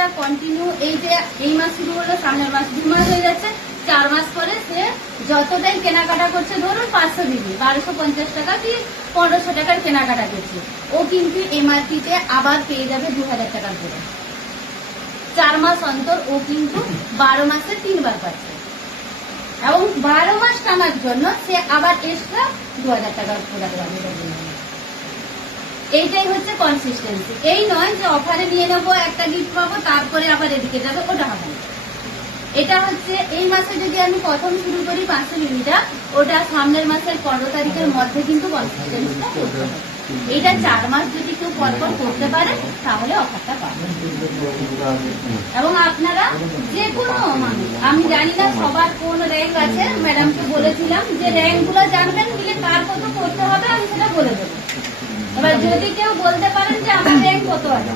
এটা কন্টিনিউ, এই যে এই মাস শুরু হলো, সামনের মাস 2 মাস হয়ে যাচ্ছে, 4 মাস পরে সে যতটাই কেনাকাটা করছে, ধরুন 500 দিবি, 1250 টাকা কি 1500 টাকার কেনাকাটা করছে, ও কিন্তু এমআরপি তে আবার পেয়ে যাবে 2000 টাকার করে। 4 মাস অন্তর ও কিন্তু 12 মাসে 3 বার পাচ্ছে, এবং 12 মাস টানার জন্য সে আবার এক্সট্রা 2000 টাকার প্রোডাক্ট পাবে। এইটাই হচ্ছে কনসিস্টেন্সি। এই নয় যে অফারে নিয়ে নেবো, একটা গিফট পাবো, তারপরে আবার এদিকে যাবে, ওটা হবে না। এটা হচ্ছে এই মাসে যদি আমি প্রথম শুরু করি 500 মিলিটার, ওটা সামনের মাসের 15 তারিখের মধ্যে কিন্তু কনসিস্টেন্সিটা করতে হবে। এটা 4 মাস যদি কেউ পরপর করতে পারে তাহলে অফারটা পাবে। এবং আপনারা যে কোনো মানুষ, আমি জানি না সবার কোন র্যাঙ্ক আছে, ম্যাডামকে বলেছিলাম যে র্যাঙ্ক গুলো জানবেন, দিলে কার কত করতে হবে আমি সেটা বলে দেবো। এবার যদি কেউ বলতে পারেন যে আমার র্যাঙ্ক কত আছে,